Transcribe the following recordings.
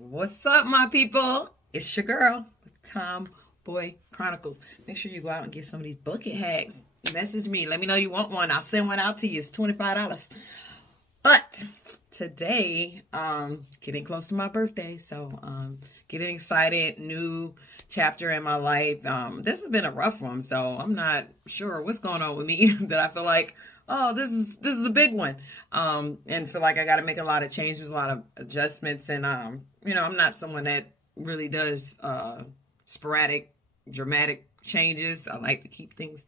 What's up, my people? It's your girl, Tomboy Chronicles. Make sure you go out and get some of these bucket hacks. Message me. Let me know you want one. I'll send one out to you. It's $25. But today, getting close to my birthday, so getting excited. New chapter in my life. This has been a rough one, so I'm not sure what's going on with me that I feel like, oh, this is a big one. And feel like I got to make a lot of changes, a lot of adjustments, and I'm not someone that really does sporadic, dramatic changes. I like to keep things,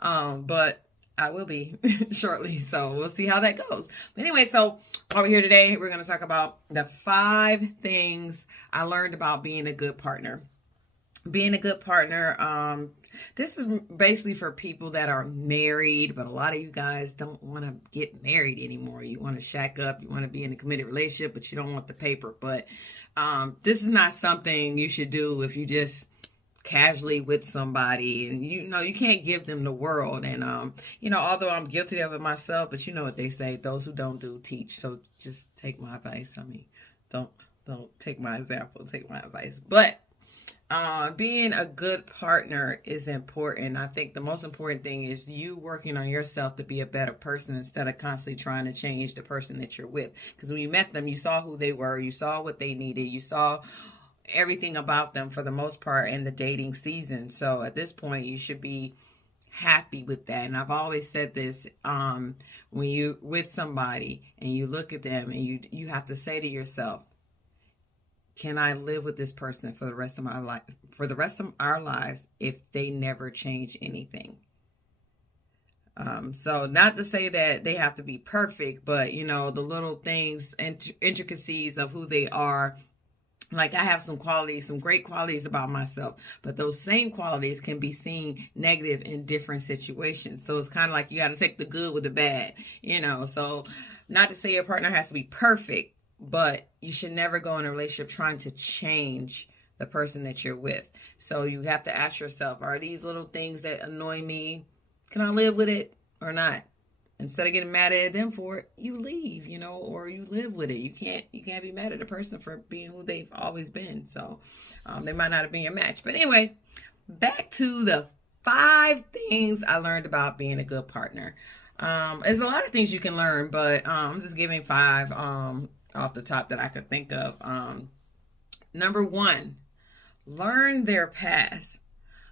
but I will be shortly, so we'll see how that goes. But anyway, so over here today, we're going to talk about the 5 things I learned about being a good partner. Being a good partner, this is basically for people that are married, but a lot of you guys don't want to get married anymore. You want to shack up, you want to be in a committed relationship, but you don't want the paper. But this is not something you should do if you just casually with somebody, and you can't give them the world. And although I'm guilty of it myself, but you know what they say, those who don't do teach. So just take my advice. I mean, don't take my example, take my advice. But being a good partner is important. I think the most important thing is you working on yourself to be a better person instead of constantly trying to change the person that you're with. Because when you met them, you saw who they were, you saw what they needed, you saw everything about them for the most part in the dating season. So at this point, you should be happy with that. And I've always said this, when you with somebody and you look at them and you have to say to yourself, can I live with this person for the rest of my life, for the rest of our lives, if they never change anything? So not to say that they have to be perfect, but the little things and intricacies of who they are. Like, I have some qualities, some great qualities about myself, but those same qualities can be seen negative in different situations. So it's kind of like you got to take the good with the bad, So not to say your partner has to be perfect, but you should never go in a relationship trying to change the person that you're with. So you have to ask yourself, are these little things that annoy me, can I live with it or not? Instead of getting mad at them for it, you leave, or you live with it. You can't be mad at a person for being who they've always been. So they might not have been your match. But anyway, back to the 5 things I learned about being a good partner. There's a lot of things you can learn, but I'm just giving 5 off the top that I could think of. Number 1, learn their past.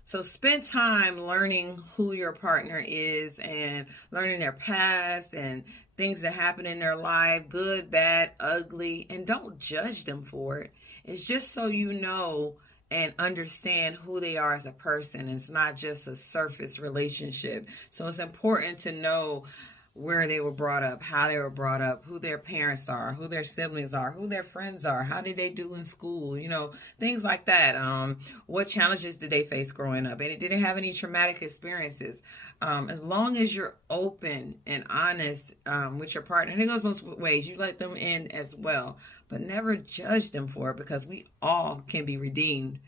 So spend time learning who your partner is and learning their past and things that happen in their life, good, bad, ugly, and don't judge them for it. It's just so you know and understand who they are as a person. It's not just a surface relationship. So it's important to know where they were brought up, how they were brought up, who their parents are, who their siblings are, who their friends are, how did they do in school, things like that. What challenges did they face growing up? And did they have any traumatic experiences? As long as you're open and honest with your partner, and it goes both ways, you let them in as well, but never judge them for it, because we all can be redeemed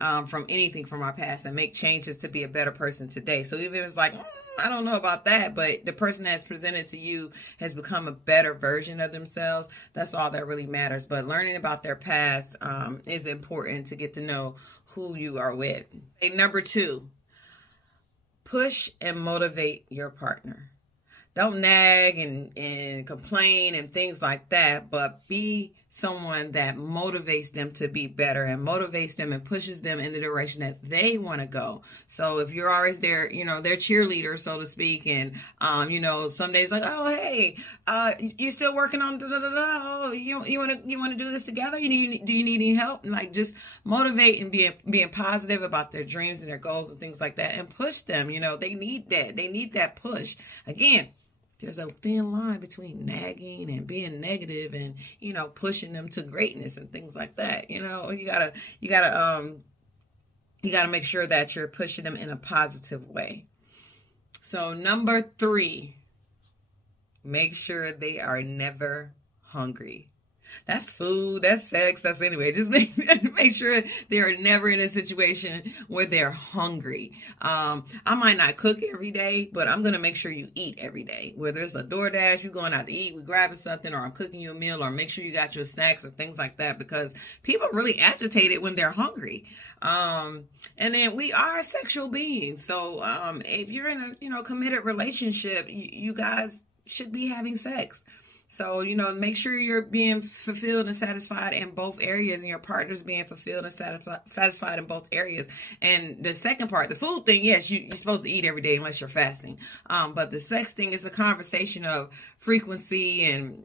from anything from our past and make changes to be a better person today. So even if it's like, I don't know about that, but the person that's presented to you has become a better version of themselves. That's all that really matters. But learning about their past is important to get to know who you are with. Okay, number 2, push and motivate your partner. Don't nag and complain and things like that, but be someone that motivates them to be better and motivates them and pushes them in the direction that they want to go. So if you're always their cheerleader, so to speak, and some days like, oh, hey, you still working on oh, you want to do this together? Do you need any help? And like, just motivate and being positive about their dreams and their goals and things like that, and push them. They need that. They need that push. Again, there's a thin line between nagging and being negative and, pushing them to greatness and things like that. You gotta make sure that you're pushing them in a positive way. So number 3, make sure they are never hungry. That's food, that's sex, that's anyway. Just make sure they're never in a situation where they're hungry. I might not cook every day, but I'm gonna make sure you eat every day. Whether it's a DoorDash, you're going out to eat, we grabbing something, or I'm cooking you a meal, or make sure you got your snacks or things like that, because people really agitated when they're hungry. And then we are sexual beings. So if you're in a committed relationship, you guys should be having sex. So, make sure you're being fulfilled and satisfied in both areas, and your partner's being fulfilled and satisfied in both areas. And the second part, the food thing, yes, you're supposed to eat every day unless you're fasting. But the sex thing is a conversation of frequency and,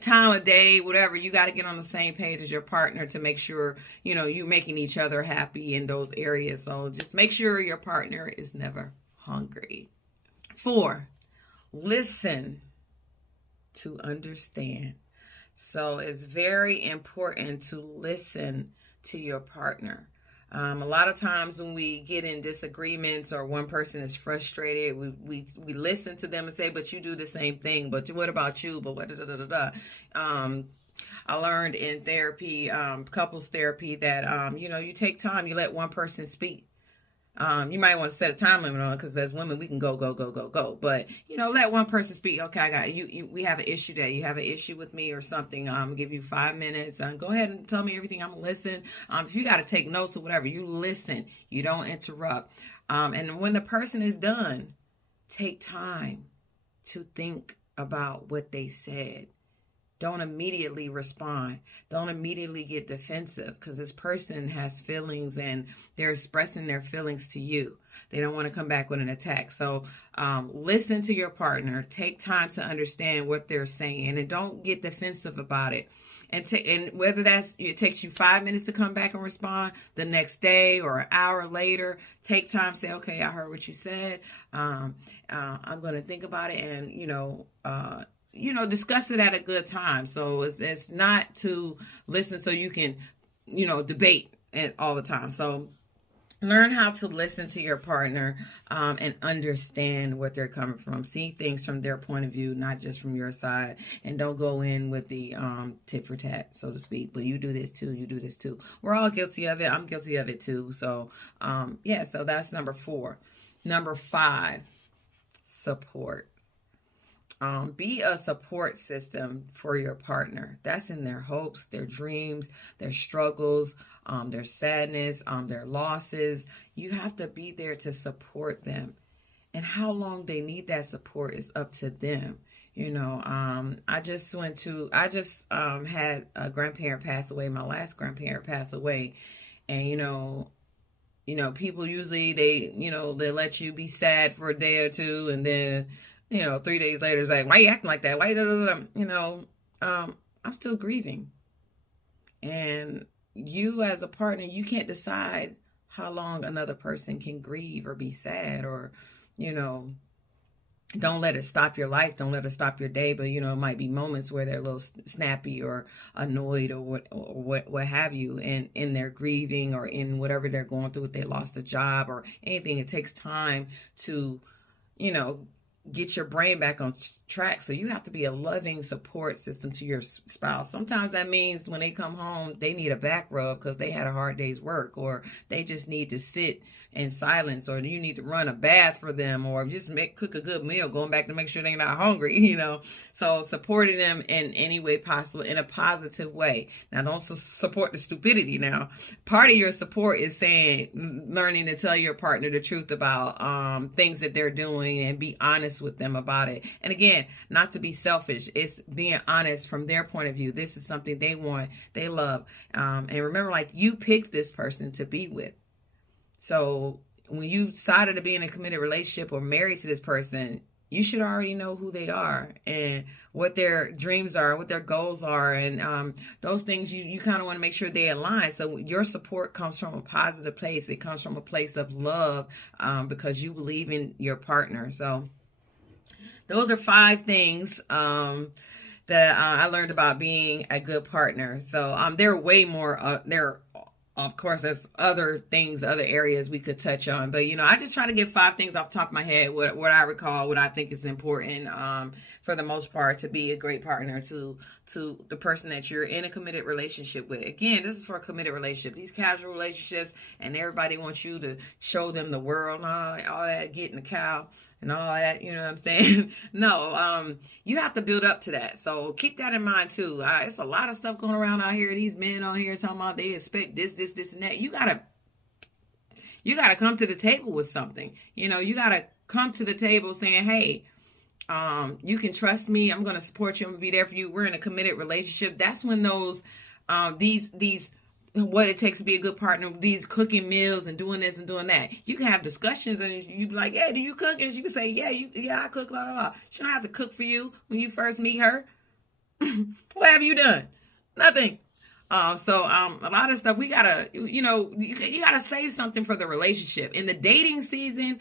time of day, whatever. You got to get on the same page as your partner to make sure, you're making each other happy in those areas. So just make sure your partner is never hungry. 4, listen to understand. So it's very important to listen to your partner. A lot of times when we get in disagreements or one person is frustrated, we listen to them and say, but you do the same thing, but what about you, but what I learned in therapy, couples therapy, that you take time, you let one person speak. You might want to set a time limit on it, because as women, we can go. But, let one person speak. Okay, I got you. We have an issue there. You have an issue with me or something. Give you 5 minutes. Go ahead and tell me everything. I'm going to listen. If you got to take notes or whatever, you listen. You don't interrupt. And when the person is done, take time to think about what they said. Don't immediately respond. Don't immediately get defensive, because this person has feelings and they're expressing their feelings to you. They don't want to come back with an attack. So listen to your partner. Take time to understand what they're saying, and don't get defensive about it. And whether it takes you 5 minutes to come back and respond, the next day or an hour later, take time, say, okay, I heard what you said. I'm going to think about it and, discuss it at a good time. So it's not to listen so you can, debate it all the time. So learn how to listen to your partner and understand what they're coming from. See things from their point of view, not just from your side. And don't go in with the tit for tat, so to speak. But you do this too. You do this too. We're all guilty of it. I'm guilty of it too. So so that's number 4. Number 5, support. Be a support system for your partner. That's in their hopes, their dreams, their struggles, their sadness, their losses. You have to be there to support them. And how long they need that support is up to them. I just had a grandparent pass away. My last grandparent passed away. And, people usually, they let you be sad for a day or two, and then 3 days later, it's like, why are you acting like that? Why? I'm still grieving. And you as a partner, you can't decide how long another person can grieve or be sad, or, don't let it stop your life. Don't let it stop your day. But, it might be moments where they're a little snappy or annoyed or what have you, and in their grieving or in whatever they're going through, if they lost a job or anything. It takes time to, get your brain back on track. So you have to be a loving support system to your spouse. Sometimes that means when they come home, they need a back rub because they had a hard day's work, or they just need to sit in silence, or you need to run a bath for them, or just cook a good meal, going back to make sure they're not hungry, So supporting them in any way possible, in a positive way. Now, don't support the stupidity now. Part of your support is learning to tell your partner the truth about things that they're doing, and be honest with them about it. And again, not to be selfish. It's being honest from their point of view. This is something they want, they love. And remember, you picked this person to be with. So when you decided to be in a committed relationship or married to this person, you should already know who they are and what their dreams are, what their goals are. And those things, you kind of want to make sure they align. So your support comes from a positive place. It comes from a place of love, because you believe in your partner. So those are 5 things that I learned about being a good partner. So there are way more. Of course, there's other things, other areas we could touch on. But, I just try to get 5 things off the top of my head, what I recall, what I think is important, for the most part, to be a great partner to to the person that you're in a committed relationship with. Again, this is for a committed relationship. These casual relationships, and everybody wants you to show them the world and all that, getting the cow and all that, you know what I'm saying? No, you have to build up to that. So keep that in mind too. It's a lot of stuff going around out here. These men on here talking about they expect this, and that. You gotta come to the table with something. You know, you gotta come to the table saying, hey, you can trust me. I'm going to support you. I'm going to be there for you. We're in a committed relationship. That's when those, these, what it takes to be a good partner, these cooking meals and doing this and doing that. You can have discussions and you be like, hey, do you cook? And she can say, yeah, I cook, blah, blah, blah. She don't have to cook for you when you first meet her. What have you done? Nothing. So a lot of stuff we gotta, you gotta save something for the relationship. In the dating season,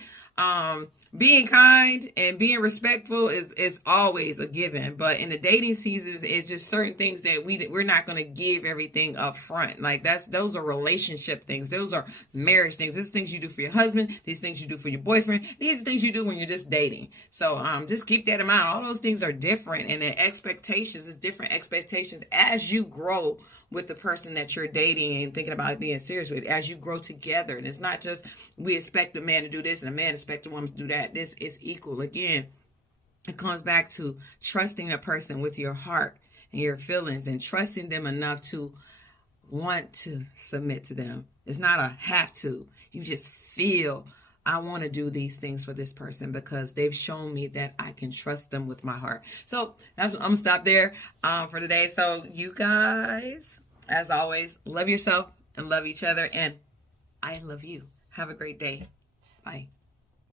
being kind and being respectful is always a given, but in the dating seasons, it's just certain things that we're not going to give everything up front. Like those are relationship things. Those are marriage things. These things you do for your husband. These things you do for your boyfriend. These are things you do when you're just dating. So just keep that in mind. All those things are different, and the expectations is different expectations as you grow with the person that you're dating and thinking about being serious with, as you grow together. And it's not just we expect a man to do this and a man expect a woman to do that. This is equal. Again, it comes back to trusting a person with your heart and your feelings and trusting them enough to want to submit to them. It's not a have to. You just feel, I want to do these things for this person because they've shown me that I can trust them with my heart. So I'm going to stop there for today. So you guys, as always, love yourself and love each other. And I love you. Have a great day. Bye.